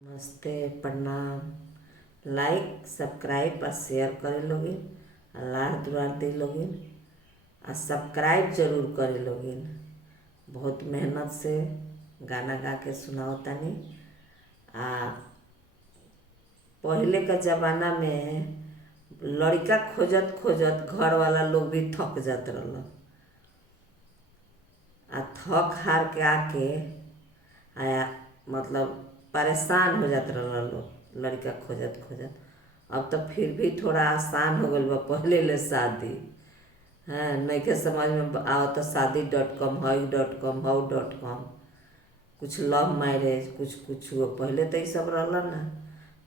नमस्ते, प्रणाम। लाइक सब्सक्राइब और शेयर करे लोगिन, अल्लाह दुआर दे लोगिन और सब्सक्राइब जरूर करे लोगिन। बहुत मेहनत से गाना गा के सुनाओ तनी। आ पहले का ज़माना में लड़का खोजत खोजत घर वाला लोग भी थक जात रहल आ थक हार के आके आया मतलब परेशान हो जात रहल लोग लड़का खोजत खोजत। अब तो फिर भी थोड़ा आसान हो गल बा पहले ले शादी। हाँ, नइखे समझ में आओ तो शादी.com हई.com हऊ.com कुछ लव मैरिज कुछ कुछ हुआ। पहले तो ये सब रहल ना,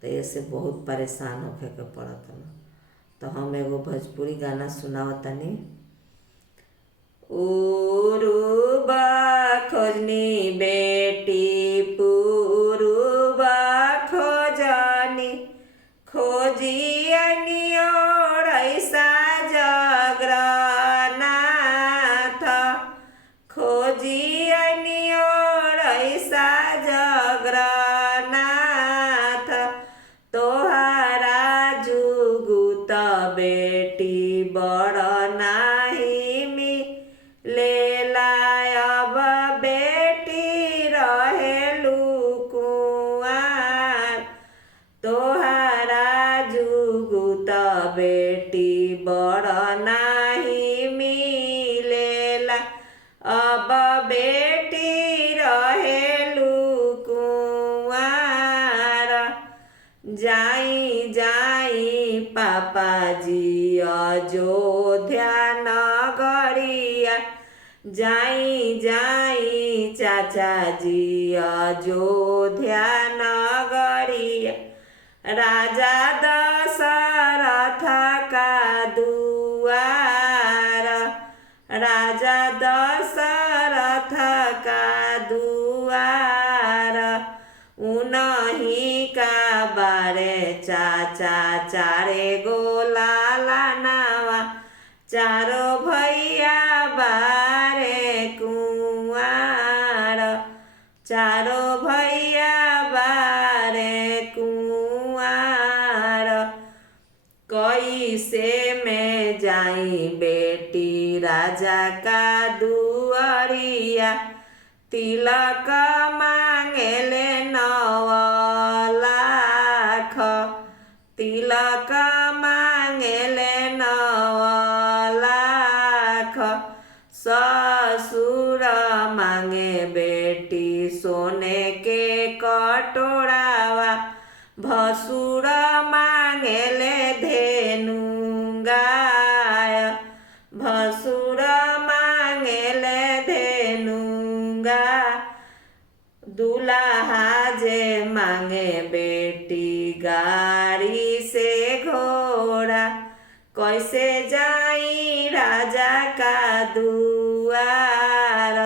तो ऐसे बहुत परेशान होखे के पड़त हल। तो हम एगो भोजपुरी गाना सुनावतनी। उरुबा खोजनी बेटी पुरुबा खोजनी खोजियनी और ऐसा जगरनाथ खोजियनी और ऐसा जगरनाथ तोहरा जुगुत बेटी बड़ नाही मिलेला। अब बेटी रहेलू कुंवार तोहरा जुगुत बेटी बड़ नाही मिलेला। अब बेटी रहेलू कुंवार। जाई जाई पापाजी अयोध्या नगरिया जाई जाई चाचाजी अयोध्या नगरिया। राजा दशरथ का दुआर राजा दशरथ का दुआर। उनही का बारे चाचा चारे गो लाला नावा चारो भैया बारे कुंवार चारो भैया बारे कुंवार। कैसे में जाई बेटी राजा का दुआरिया तिलक मांगेले 9 लाख तिलक मांगेले 9 लाख। ससुर मांगे बेटी सोने के कटोरावा भसुर मांगेले धेनु गाय भसुर मांगेले धेनु गाय। दुल्हा जे मांगे बेटी गाड़ी से घोड़ा कैसे जाई राजा का दुआर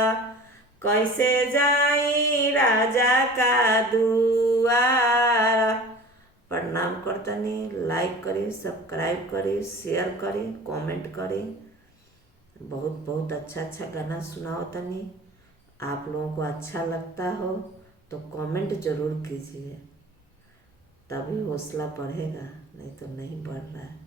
कैसे जाई राजा का दुआर। प्रणाम करतनी। लाइक करी, सब्सक्राइब करी, शेयर करी, कमेंट करी। बहुत बहुत अच्छा अच्छा गाना सुनाओ तनी। आप लोगों को अच्छा लगता हो तो कमेंट ज़रूर कीजिए, तभी हौसला बढ़ेगा, नहीं तो नहीं बढ़ रहा है।